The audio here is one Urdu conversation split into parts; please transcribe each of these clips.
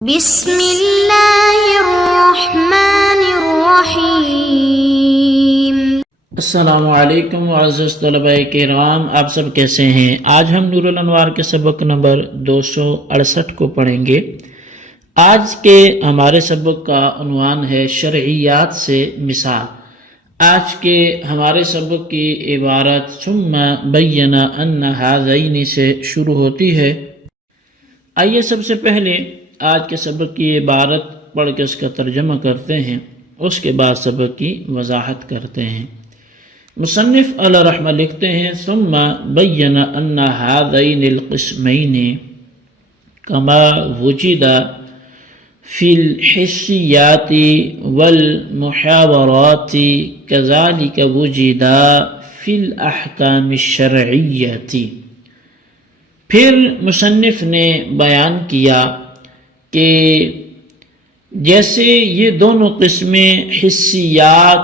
بسم اللہ الرحمن الرحیم۔ السلام علیکم معزز طلباء کرام، آپ سب کیسے ہیں؟ آج ہم نور الانوار کے سبق نمبر 268 کو پڑھیں گے۔ آج کے ہمارے سبق کا عنوان ہے شرعیات سے مثال۔ آج کے ہمارے سبق کی عبارت ثم بین ان ھذین سے شروع ہوتی ہے۔ آئیے سب سے پہلے آج کے سبق کی عبارت پڑھ کے اس کا ترجمہ کرتے ہیں، اس کے بعد سبق کی وضاحت کرتے ہیں۔ مصنف علیہ رحمہ لکھتے ہیں ثم بین ان ھذین القسمین کما وجد فی الحسیات والمحاورات کذالک وجد فی الاحکام الشرعیۃ۔ پھر مصنف نے بیان کیا کہ جیسے یہ دونوں قسمیں حسیات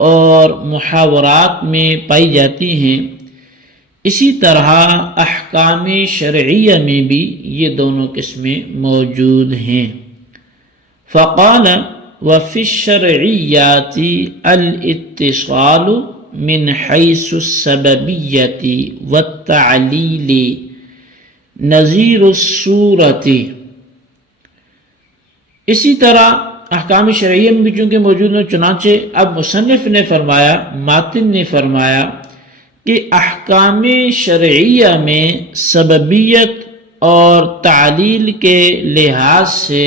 اور محاورات میں پائی جاتی ہیں، اسی طرح احکام شرعیہ میں بھی یہ دونوں قسمیں موجود ہیں۔ فقال وفی الشرعیات الاتصال من حیث السببیۃ والتعلیل نظیر الصورت۔ اسی طرح احکام شرعیہ میں بھی چونکہ موجود ہیں، چنانچہ اب مصنف نے فرمایا، ماتن نے فرمایا کہ احکام شرعیہ میں سببیت اور تعلیل کے لحاظ سے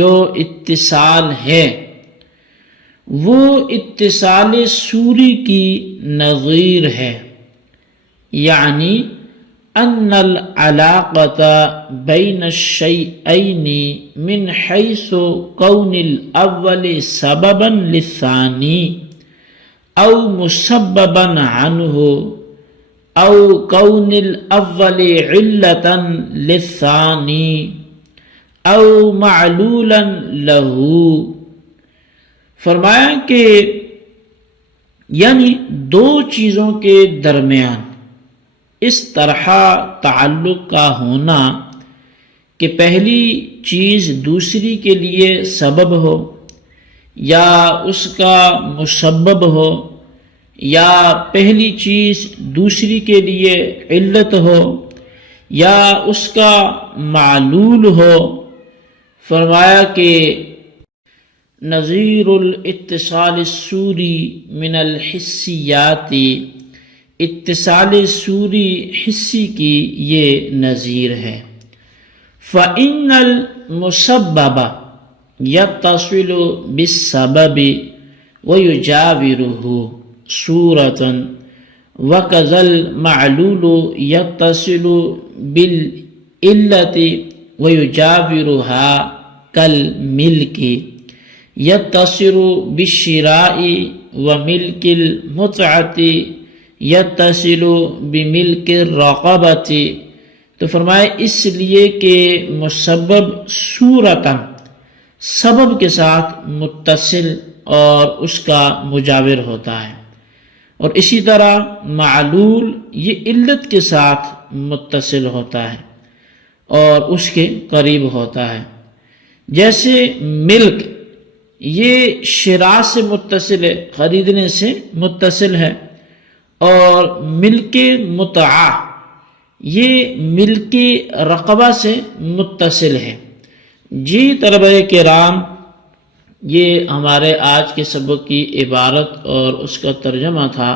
جو اتصال ہے وہ اتصال صوری کی نظیر ہے، یعنی ان العلاقۃ بین الشیئین من حیث کون الاول سببا للثانی او مسببا عنہ او کون الاول علتا للثانی او معلولا لہ۔ فرمایا کہ یعنی دو چیزوں کے درمیان اس طرح تعلق کا ہونا کہ پہلی چیز دوسری کے لیے سبب ہو، یا اس کا مسبب ہو، یا پہلی چیز دوسری کے لیے علت ہو، یا اس کا معلول ہو۔ فرمایا کہ نظیر الاتصال الصوری من الحسیات، اتصال صوری حصی کی یہ نظیر ہے۔ فَإِنَّ الْمُسَبَّبَ يَتَّصِلُ بِالسَّبَبِ وَيُجَاوِرُهُ صُورَةً وَكَذَا الْمَعْلُولُ يَتَّصِلُ بِالْعِلَّةِ وَيُجَاوِرُهَا كَالْمِلْكِ يَتَّصِلُ بِالشِّرَاءِ وَمِلْكِ الْمُتْعَةِ یتصل بملک الرقبۃ۔ تو فرمائے اس لیے کہ مسبب صورتاً سبب کے ساتھ متصل اور اس کا مجاور ہوتا ہے، اور اسی طرح معلول یہ علت کے ساتھ متصل ہوتا ہے اور اس کے قریب ہوتا ہے۔ جیسے ملک یہ شراء سے متصل ہے، خریدنے سے متصل ہے، اور ملک متعہ یہ ملک رقبہ سے متصل ہے۔ جی طلبہ کرام، یہ ہمارے آج کے سبق کی عبارت اور اس کا ترجمہ تھا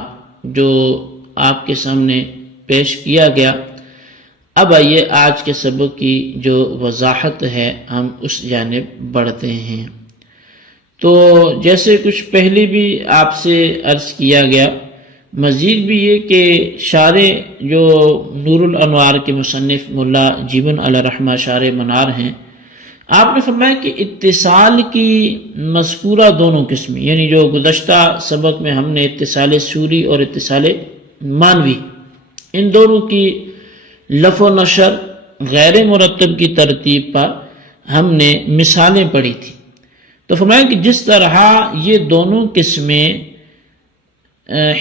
جو آپ کے سامنے پیش کیا گیا۔ اب آئیے آج کے سبق کی جو وضاحت ہے ہم اس جانب بڑھتے ہیں۔ تو جیسے کچھ پہلے بھی آپ سے عرض کیا گیا، مزید بھی یہ کہ شارح جو نور الانوار کے مصنف ملا جیبن علیہ رحمہ شارح منار ہیں، آپ نے فرمایا کہ اتصال کی مذکورہ دونوں قسمیں، یعنی جو گزشتہ سبق میں ہم نے اتصال صوری اور اتصال معنوی ان دونوں کی لف و نشر غیر مرتب کی ترتیب پر ہم نے مثالیں پڑھی تھی۔ تو فرمایا کہ جس طرح یہ دونوں قسمیں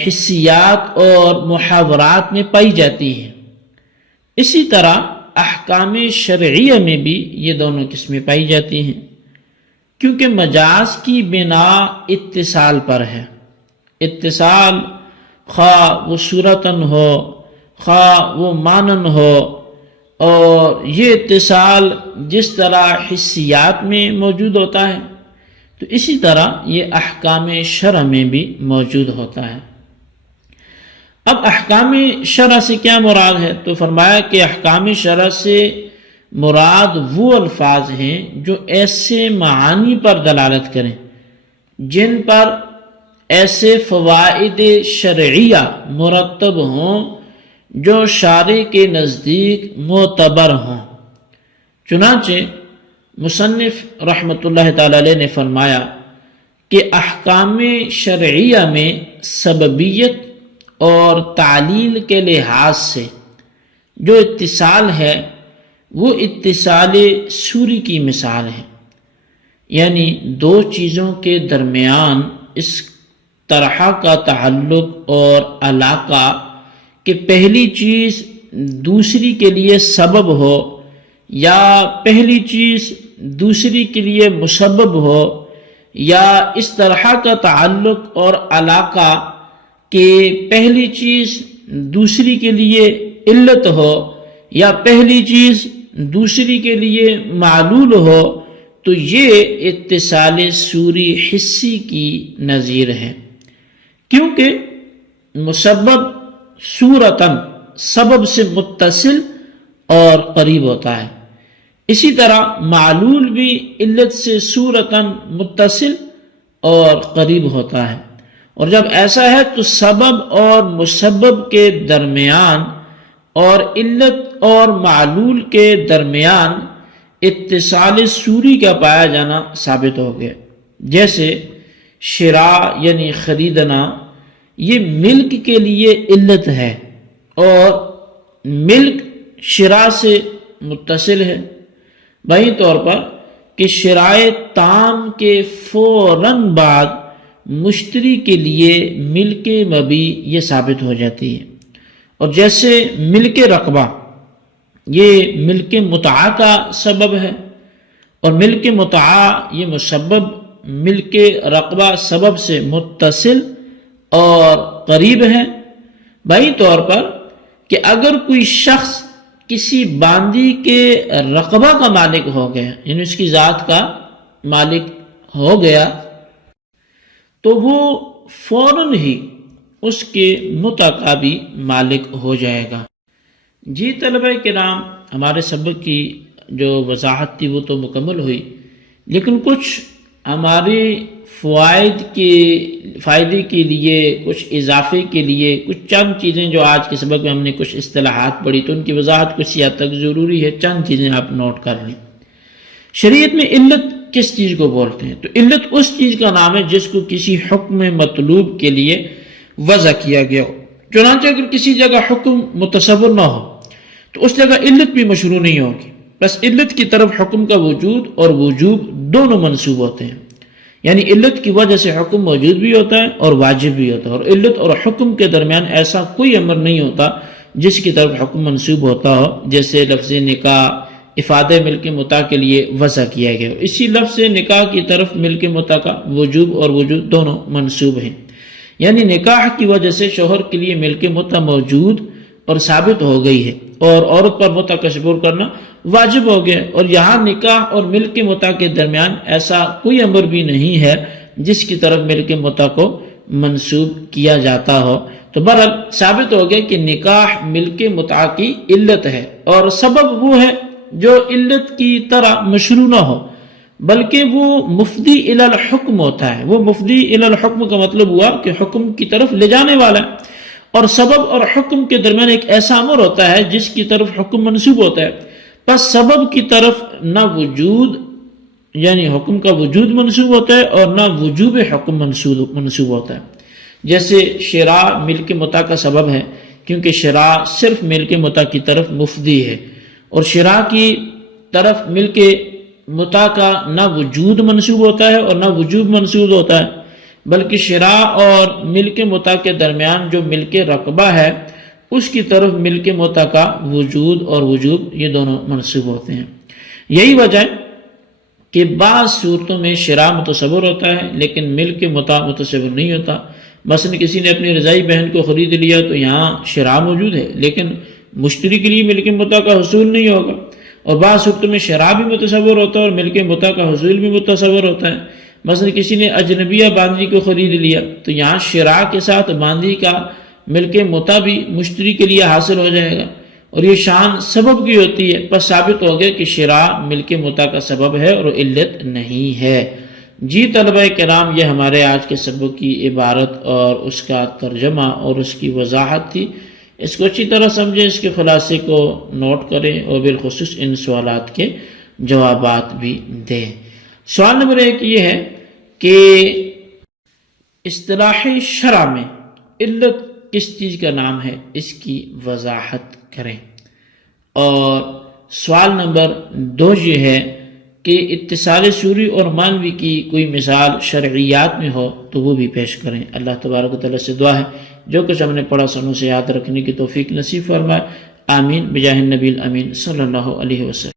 حسیات اور محاورات میں پائی جاتی ہیں، اسی طرح احکام شرعیہ میں بھی یہ دونوں قسمیں پائی جاتی ہیں، کیونکہ مجاز کی بنا اتصال پر ہے۔ اتصال خواہ وہ صورتاً ہو خواہ وہ مانن ہو، اور یہ اتصال جس طرح حسیات میں موجود ہوتا ہے تو اسی طرح یہ احکام شرع میں بھی موجود ہوتا ہے۔ اب احکام شرع سے کیا مراد ہے؟ تو فرمایا کہ احکام شرع سے مراد وہ الفاظ ہیں جو ایسے معانی پر دلالت کریں جن پر ایسے فوائد شرعیہ مرتب ہوں جو شارع کے نزدیک معتبر ہوں۔ چنانچہ مصنف رحمۃ اللہ تعالی علیہ نے فرمایا کہ احکام شرعیہ میں سببیت اور تعلیل کے لحاظ سے جو اتصال ہے وہ اتصال سوری کی مثال ہے، یعنی دو چیزوں کے درمیان اس طرح کا تعلق اور علاقہ کہ پہلی چیز دوسری کے لیے سبب ہو یا پہلی چیز دوسری کے لیے مسبب ہو، یا اس طرح کا تعلق اور علاقہ کہ پہلی چیز دوسری کے لیے علت ہو یا پہلی چیز دوسری کے لیے معلول ہو، تو یہ اتصال سوری حسی کی نظیر ہے، کیونکہ مسبب صورتاً سبب سے متصل اور قریب ہوتا ہے، اسی طرح معلول بھی علت سے صورتاً متصل اور قریب ہوتا ہے۔ اور جب ایسا ہے تو سبب اور مسبب کے درمیان اور علت اور معلول کے درمیان اتصال سوری کا پایا جانا ثابت ہو گیا۔ جیسے شراء یعنی خریدنا یہ ملک کے لیے علت ہے اور ملک شراء سے متصل ہے، بہی طور پر کہ شراء تام کے فوراً بعد مشتری کے لیے ملک مبی یہ ثابت ہو جاتی ہے۔ اور جیسے ملک رقبہ یہ ملک متعہ کا سبب ہے، اور ملک متعہ یہ مسبب ملک رقبہ سبب سے متصل اور قریب ہے۔ بہی طور پر کہ اگر کوئی شخص کسی باندی کے رقبہ کا مالک ہو گیا، یعنی اس کی ذات کا مالک ہو گیا، تو وہ فوراً ہی اس کے متع کا بھی مالک ہو جائے گا۔ جی طلبہ کرام، ہمارے سبق کی جو وضاحت تھی وہ تو مکمل ہوئی، لیکن کچھ ہمارے فائدے کے لیے، کچھ اضافے کے لیے کچھ چند چیزیں جو آج کے سبق میں ہم نے کچھ اصطلاحات پڑھی تو ان کی وضاحت کچھ حد تک ضروری ہے، چند چیزیں آپ نوٹ کر لیں۔ شریعت میں علت کس چیز کو بولتے ہیں؟ تو علت اس چیز کا نام ہے جس کو کسی حکم مطلوب کے لیے وضع کیا گیا ہو۔ چنانچہ اگر کسی جگہ حکم متصور نہ ہو تو اس جگہ علت بھی مشروع نہیں ہوگی، بس علت کی طرف حکم کا وجود اور وجوب دونوں منسوب ہوتے ہیں، یعنی علت کی وجہ سے حکم موجود بھی ہوتا ہے اور واجب بھی ہوتا ہے، اور علت اور حکم کے درمیان ایسا کوئی امر نہیں ہوتا جس کی طرف حکم منسوب ہوتا ہو، جیسے لفظ نکاح افادہ ملک متع کے لیے وضع کیا گیا، اسی لفظ نکاح کی طرف ملک متع کا وجوب اور وجود دونوں منسوب ہیں، یعنی نکاح کی وجہ سے شوہر کے لیے ملک متع موجود اور ثابت ہو گئی ہے، اور عورت پر متع کا شبور کرنا واجب ہو گیا، اور یہاں نکاح اور ملک متع کے درمیان ایسا کوئی امر بھی نہیں ہے جس کی طرف ملک متع کو منسوب کیا جاتا ہو۔ تو بہرحال ثابت ہو گیا کہ نکاح ملک متع کی علت ہے، اور سبب وہ ہے جو علت کی طرح مشروع نہ ہو بلکہ وہ مفضی الی الحکم ہوتا ہے۔ وہ مفضی الی الحکم کا مطلب ہوا کہ حکم کی طرف لے جانے والا ہے، اور سبب اور حکم کے درمیان ایک ایسا امر ہوتا ہے جس کی طرف حکم منسوب ہوتا ہے، پس سبب کی طرف نہ وجود یعنی حکم کا وجود منسوب ہوتا ہے اور نہ وجوب حکم منسوب ہوتا ہے۔ جیسے شراء ملک متع کا سبب ہے کیونکہ شراء صرف ملک متع کی طرف مفضی ہے، اور شراء کی طرف ملک متع کا نہ وجود منسوب ہوتا ہے اور نہ وجوب منسوب ہوتا ہے، بلکہ شراء اور ملک متع کے درمیان جو ملک رقبہ ہے اس کی طرف ملک متع کا وجود اور وجوب یہ دونوں منسوب ہوتے ہیں۔ یہی وجہ ہے کہ بعض صورتوں میں شراء متصور ہوتا ہے لیکن ملک متع متصور نہیں ہوتا۔ مثلا کسی نے اپنی رضائی بہن کو خرید لیا تو یہاں شراء موجود ہے لیکن مشتری کے لیے ملک متع کا حصول نہیں ہوگا، اور بعض صورتوں میں شراء بھی متصور ہوتا ہے اور ملک متع کا حصول بھی متصور ہوتا ہے۔ مثلا کسی نے اجنبیہ باندی کو خرید لیا تو یہاں شراء کے ساتھ باندی کا ملک متع بھی مشتری کے لیے حاصل ہو جائے گا، اور یہ شان سبب کی ہوتی ہے، پس ثابت ہو گیا کہ شراء ملک متع کا سبب ہے اور علت نہیں ہے۔ جی طلبہ کرام، یہ ہمارے آج کے سبق کی عبارت اور اس کا ترجمہ اور اس کی وضاحت تھی۔ اس کو اچھی طرح سمجھیں، اس کے خلاصے کو نوٹ کریں اور بالخصوص ان سوالات کے جوابات بھی دیں۔ سوال نمبر 1 یہ ہے کہ اصطلاح شرع میں علت کس چیز کا نام ہے، اس کی وضاحت کریں۔ اور سوال نمبر 2 یہ ہے کہ اتصال سوری اور مانوی کی کوئی مثال شرعیات میں ہو تو وہ بھی پیش کریں۔ اللہ تبارک و تعالیٰ سے دعا ہے جو کچھ ہم نے پڑھا سنوں سے یاد رکھنے کی توفیق نصیب فرمائے، آمین بجاہ النبی الامین صلی اللہ علیہ وسلم۔